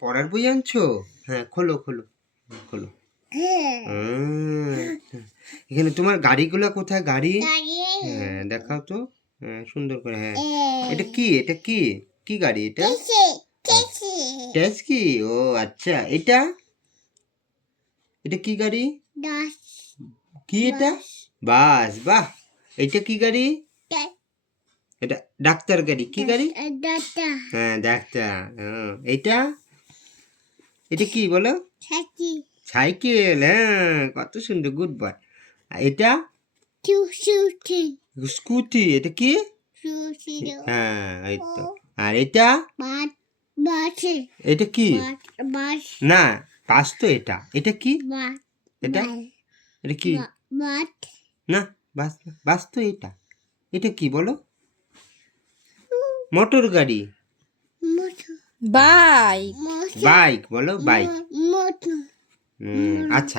পড়ার বই আনছো? হ্যাঁ, খোলো খোলো খোলো। এখানে তোমার গাড়িগুলো কোথায়? গাড়ি, হ্যাঁ দেখাও তো। হ্যাঁ, সুন্দর করে। হ্যাঁ, এটা কি? এটা কি? কি গাড়ি এটা? ট্যাক্সি। ও আচ্ছা, এটা এটা কি গাড়ি? কি এটা? বাস। বাহ, এটা কি গাড়ি? এটা ডাক্তার গাড়ি। কি গাড়ি? হ্যাঁ, ডাক্তার। এটা এটা কি বলো? সাইকেল। হ্যাঁ, কত সুন্দর, গুড বয়। এটা স্কুটি। এটা কি? হ্যাঁ, এই তো। আর এটা এটা কি? না, বাস তো এটা। এটা কি? এটা এটা কি? না, বাস না, বাস তো এটা। এটা কি বলো? মোটর গাড়ি। বাইক। বাইক বলো, বাইক। আচ্ছা।